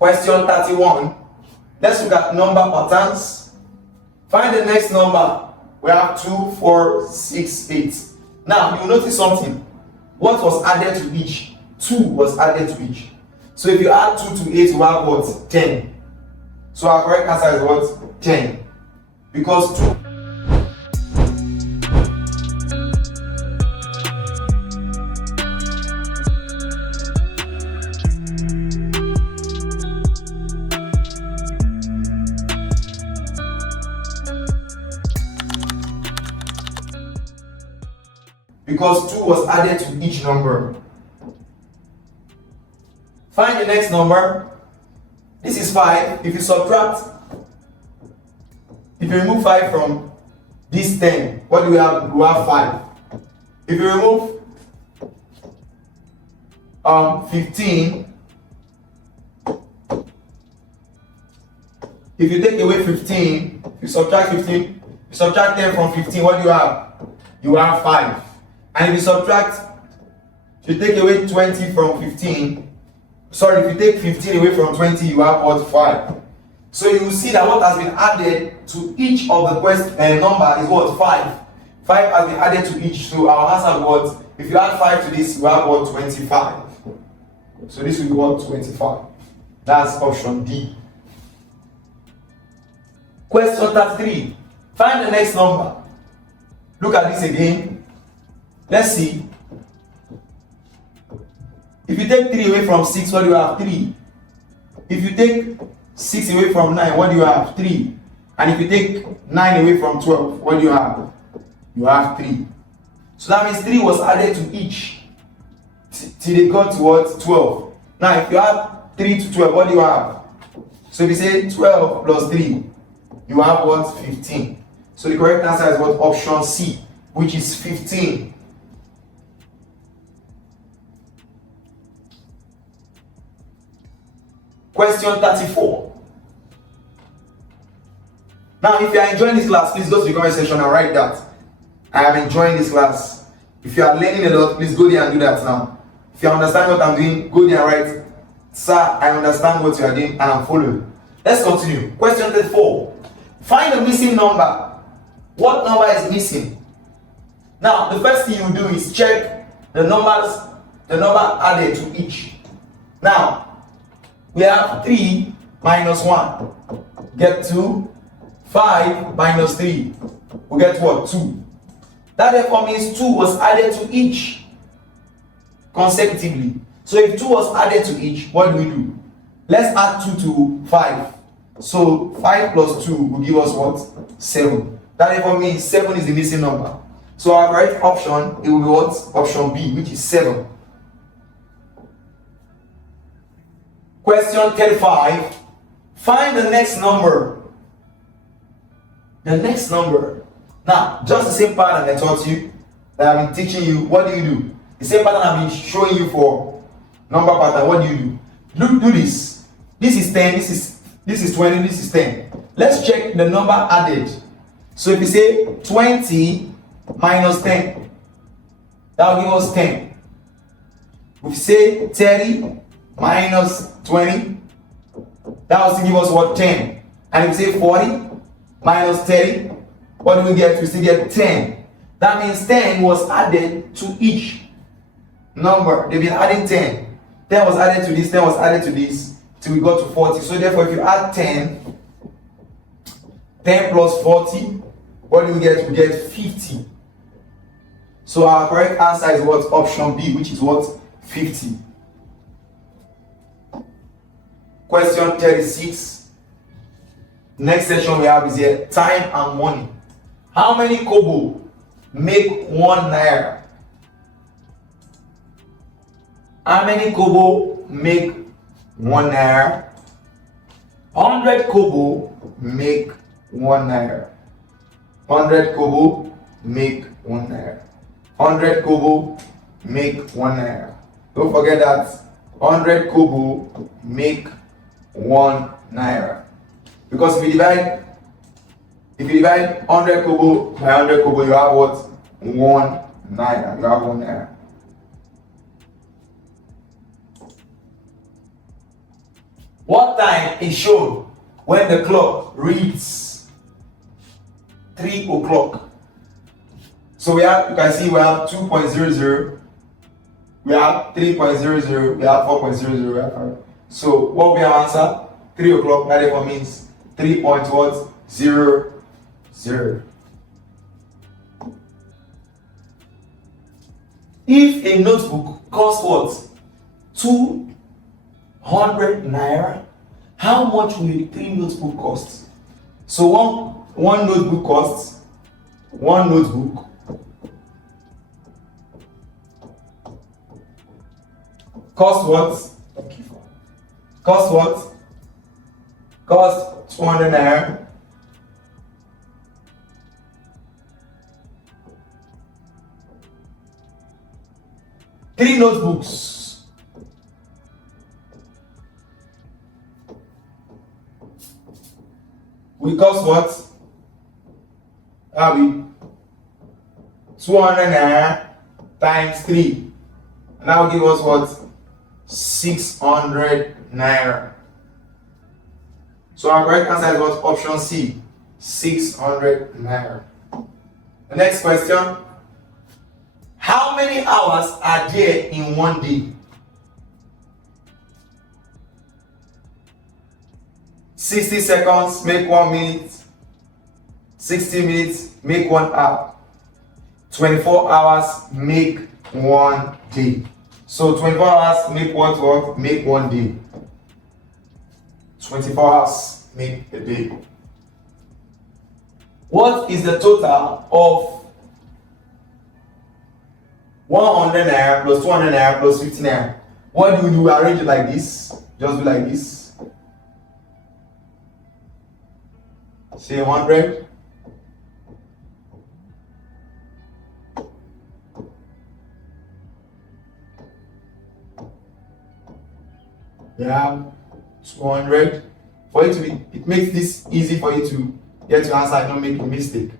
Question 31. Let's look at number patterns. Find the next number. We have 2, 4, 6, 8. Now, you notice something. What was added to each? 2 was added to each. So if you add 2 to 8, you have what? 10. So our correct answer is what? 10. Because 2. Because 2 was added to each number. Find the next number. This is 5. If you subtract, if you remove 5 from this 10, what do we have? We have 5. If you remove 15, if you take away 15, you subtract 15, you subtract 10 from 15, what do you have? You have 5. And if you subtract, if you take away 20 from 15, sorry, if you take 15 away from 20, you have what? 5. So you will see that what has been added to each of the number is what? 5. 5 has been added to each. So our answer is what? If you add 5 to this, you have what? 25. So this will be what? 25. That's option D. Question 33. Find the next number. Look at this again. Let's see. If you take 3 away from 6, what do you have? 3. If you take 6 away from 9, what do you have? 3. And if you take 9 away from 12, what do you have? You have 3. So that means 3 was added to each till they got to what? 12. Now if you add 3 to 12, what do you have? So if you say 12 plus 3, you have what? 15. So the correct answer is what? Option C, which is 15. Question 34. Now, if you are enjoying this class, please go to the comment section and write that. I am enjoying this class. If you are learning a lot, please go there and do that now. If you understand what I'm doing, go there and write, sir, I understand what you are doing and I'm following. Let's continue. Question 34. Find the missing number. What number is missing? Now, the first thing you do is check the number added to each. Now, we have 3 minus 1. Get 2. 5 minus 3. We get what? 2. That therefore means 2 was added to each consecutively. So if 2 was added to each, what do? Let's add 2 to 5. So 5 plus 2 will give us what? 7. That therefore means 7 is the missing number. So our correct option, it will be what? Option B, which is 7. Question 35. Find the next number. The next number. Now, just the same pattern I taught you, that I've been teaching you, what do? The same pattern I've been showing you for number pattern, what do? Do this. This is 10, this is 20, this is 10. Let's check the number added. So if you say 20 minus 10, that will give us 10. If you say 30 minus 20, that will still give us what? 10. And if you say 40 minus 30, what do we get? We still get 10. That means 10 was added to each number. They've been adding 10. 10 was added to this, 10 was added to this, till we got to 40. So therefore, if you add 10 plus 40, what do we get? We get 50. So our correct answer is what? Option B, which is what? 50. Question 36. Next section we have is here, time and money. How many kobo make 1 naira? How many kobo make 1 naira? 100 kobo make 1 naira. 100 kobo make 1 naira. 100 kobo make 1 naira. Don't forget that 100 kobo make 1 naira. Because if you divide 100 kobo by 100 kobo, you have what? 1 naira. You have 1 naira. What time is shown when the clock reads 3 o'clock? So you can see we have 2.00, we have 3.00, we have 4.00, we have 5. So what we have answer? 3 o'clock, that therefore means 3.00. If a notebook costs what? 200 naira, how much will 3 notebook cost? So one notebook costs, one notebook cost what? Cost what? Cost 200 naira. Three notebooks will cost what? That will be 200 naira times 3. And that will give us what? 600 naira. So our correct answer is what? Option C, 600 naira. The next question. How many hours are there in one day? 60 seconds make 1 minute. 60 minutes make 1 hour. 24 hours make 1 day. So 24 hours make what? Make 1 day. 24 hours make a day. What is the total of 100 naira plus 200 naira plus 50 naira? What do we do? We arrange it like this. Just do like this. Say 100. We have 200. For it to be, it makes this easy for you to get your answer and not make a mistake.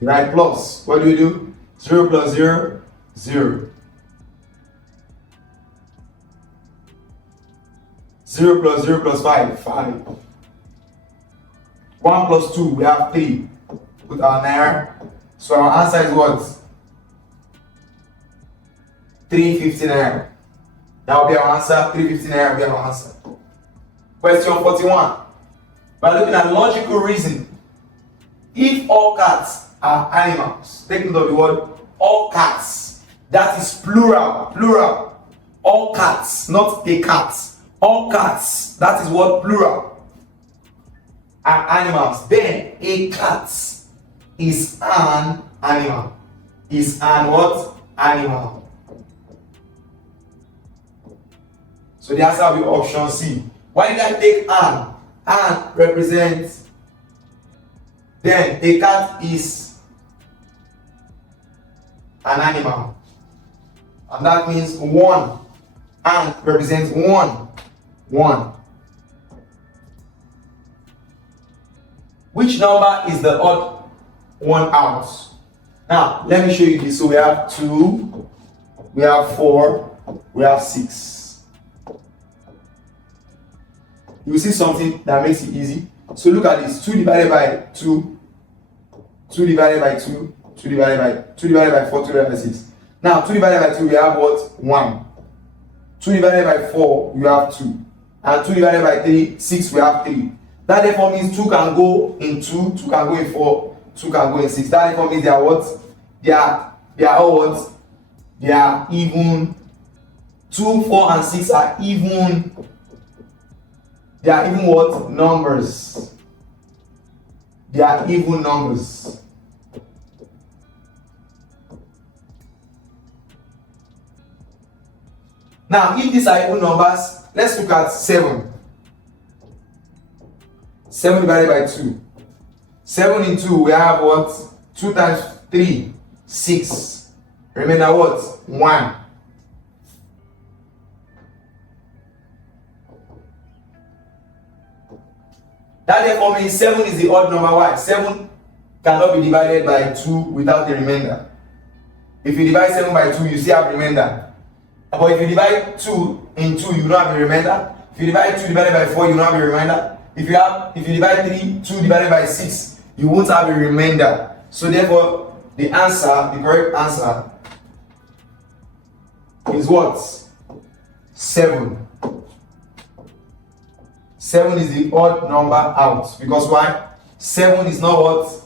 You write plus. What do we do? 0 plus 0, 0. 0 plus 0 plus 5, 5. 1 plus 2, we have 3. Put our naira. So our answer is what? 350 naira. That will be our answer. 350 naira will be our answer. Question 41. By looking at logical reasoning, if all cats are animals, take note of the word all cats. That is plural. Plural. All cats, not a cat. All cats. That is what plural. Are animals. Then a cat is an animal. Is an what? Animal. So the answer will be option C. Why did I take an? An represents. Then a cat is an animal. And that means 1. And represents 1. 1. Which number is the odd one out? Now, let me show you this. So we have 2, we have 4, we have 6. You will see something that makes it easy. So look at this. 2 divided by 2, 2 divided by 2, 2 divided by 2 divided by 4, 2 divided by 6. Now 2 divided by 2, we have what? 1. 2 divided by 4, you have 2. And 2 divided by 3, 6, we have 3. That therefore means 2 can go in 2, 2 can go in 4, 2 can go in 6. That therefore means they are what? They are all what? They are even. 2, 4, and 6 are even. They are even what? Numbers. They are even numbers. Now, if these are even numbers, let's look at 7. 7 divided by 2. 7 in 2, we have what? 2 times 3, 6. Remember what? 1. That therefore means 7 is the odd number. Why? 7 cannot be divided by 2 without a remainder. If you divide 7 by 2, you still have remainder. But if you divide 2 in 2, you don't have a remainder. If you divide 2 divided by 4, you don't have a remainder. If you divide 3, 2 divided by 6, you won't have a remainder. So therefore, the correct answer is what? 7. 7 is the odd number out. Because why? 7 is not what?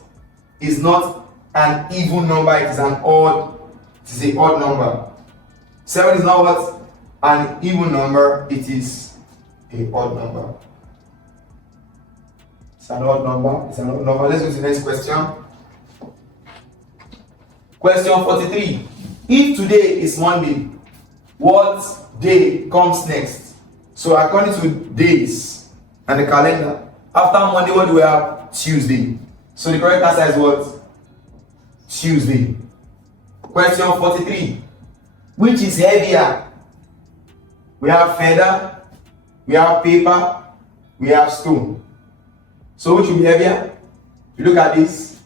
Is not an even number, it is an odd. It is an odd number. 7 is not what? An even number, it is an odd number. It's an odd number. It's an odd number. Let's go to the next question. Question 43. If today is Monday, what day comes next? So according to days and the calendar, after Monday, what do we have? Tuesday. So the correct answer is what? Tuesday. Question 43. Which is heavier? We have feather, we have paper, we have stone. So which will be heavier? If you look at this,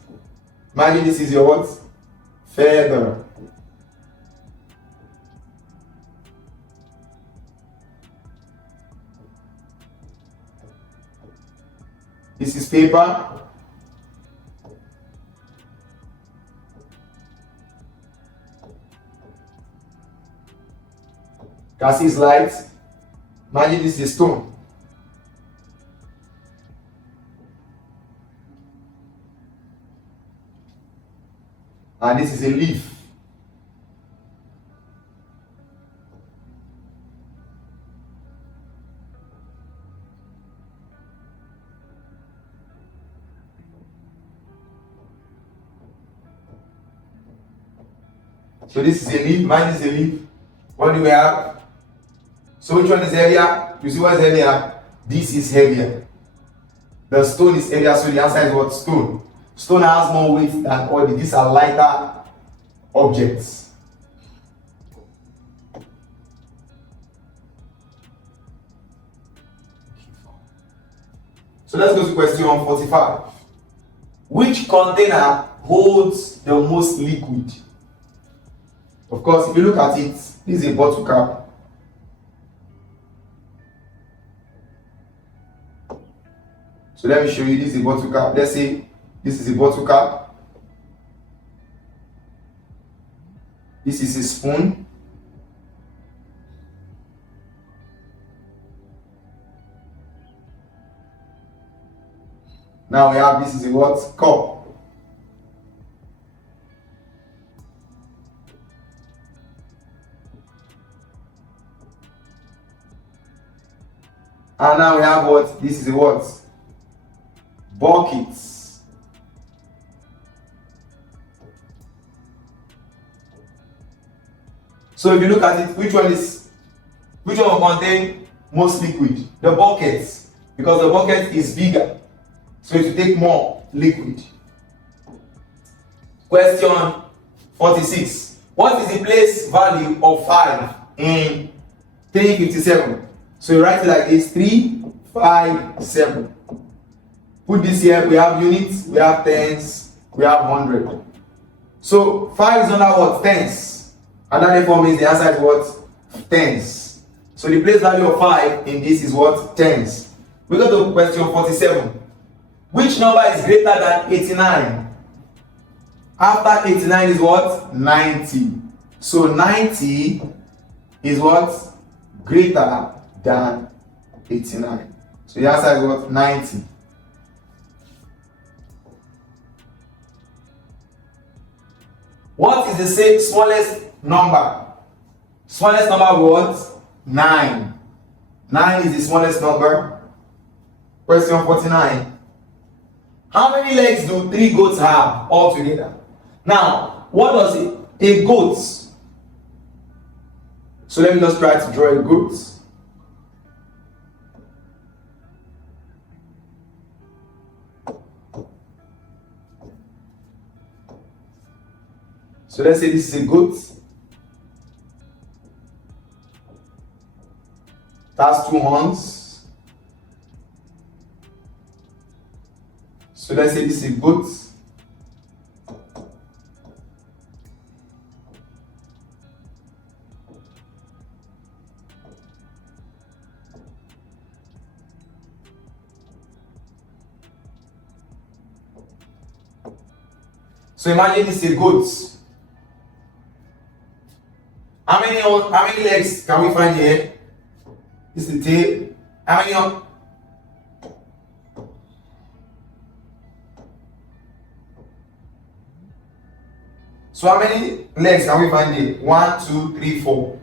imagine this is your what? Feather. This is paper. Can see it's light. Imagine this is a stone. And this is a leaf. So this is a leaf, mine is a leaf. What do we have? So which one is heavier? You see what's heavier? This is heavier. The stone is heavier, so the answer is what? Stone. Stone has more weight than oil. These are lighter objects. So let's go to question 45. Which container holds the most liquid? Of course, if you look at it, this is a bottle cap. So let me show you, this is a bottle cap. Let's say this is a bottle cap. This is a spoon. Now we have, this is a what? Cup. And now we have what? This is a what? Buckets. So if you look at it, which one will contain most liquid? The buckets, because the bucket is bigger, so it will take more liquid. Question 46. What is the place value of 5 in 357? So you write it like this: 357. Put this here, we have units, we have tens, we have 100. So 5 is under what? Tens. And that therefore means the answer is what? Tens. So the place value of 5 in this is what? Tens. We go to question 47. Which number is greater than 89? After 89 is what? 90. So 90 is what? Greater than 89. So the answer is what? 90. What is the smallest number? Smallest number what? 9. 9 is the smallest number. Question 49. How many legs do 3 goats have altogether? Now, what does a goat? So let me just try to draw a goat. So let's say this is a goat. That's 2 horns. So let's say this is a goat. So imagine this is goats. How many legs can we find here? This is the tail. How many? So how many legs can we find here? 1, 2, 3, 4.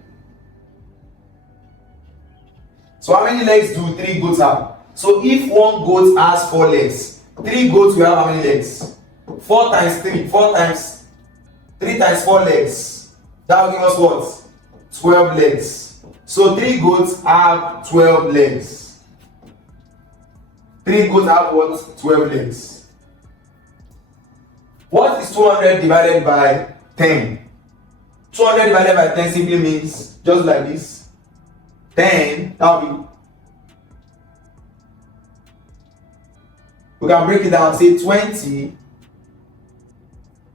So how many legs do 3 goats have? So if one goat has 4 legs, 3 goats will have how many legs? 4 times 3. 4 times 3 times 4 legs. That will give us what? 12 legs. So 3 goats have 12 legs. 3 goats have what? 12 legs. What is 200 divided by 10? 200 divided by 10 simply means just like this. 10, that will be. We can break it down, say 20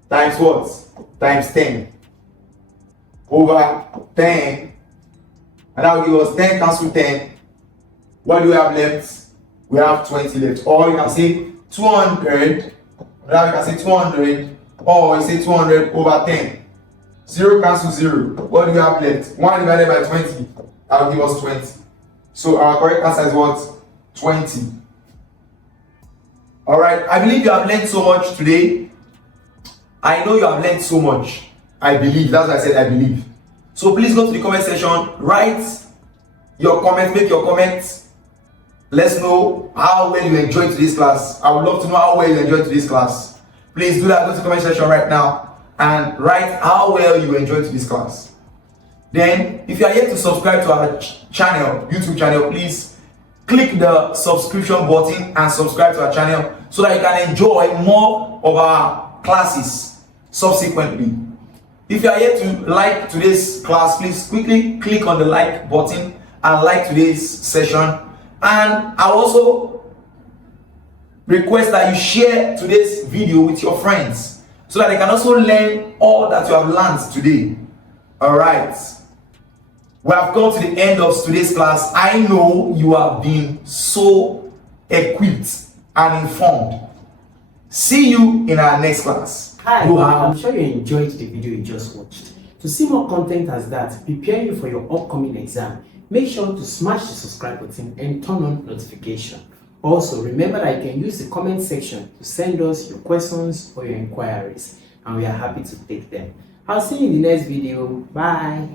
times what? Times 10 over 10. And that will give us 10 cancel 10. What do we have left? We have 20 left. Or you can say 200. Now you can say 200, or you say 200 over 10. 0 cancel 0. What do we have left? 1 divided by 20. That will give us 20. So our correct answer is what? 20. Alright, I believe you have learned so much today. I know you have learned so much. I believe. That's why I said I believe. So please go to the comment section. Write your comments. Make your comments. Let's know how well you enjoyed today's class. I would love to know how well you enjoyed today's class. Please do that. Go to the comment section right now and write how well you enjoyed today's class. Then, if you are yet to subscribe to our channel, YouTube channel, please click the subscription button and subscribe to our channel so that you can enjoy more of our classes subsequently. If you are yet to like today's class, please quickly click on the like button and like today's session. And I also request that you share today's video with your friends so that they can also learn all that you have learned today. Alright. We have come to the end of today's class. I know you have been so equipped and informed. See you in our next class. Hi, I'm sure you enjoyed the video you just watched. To see more content as that, prepare you for your upcoming exam. Make sure to smash the subscribe button and turn on notification. Also, remember that you can use the comment section to send us your questions or your inquiries, and we are happy to take them. I'll see you in the next video. Bye.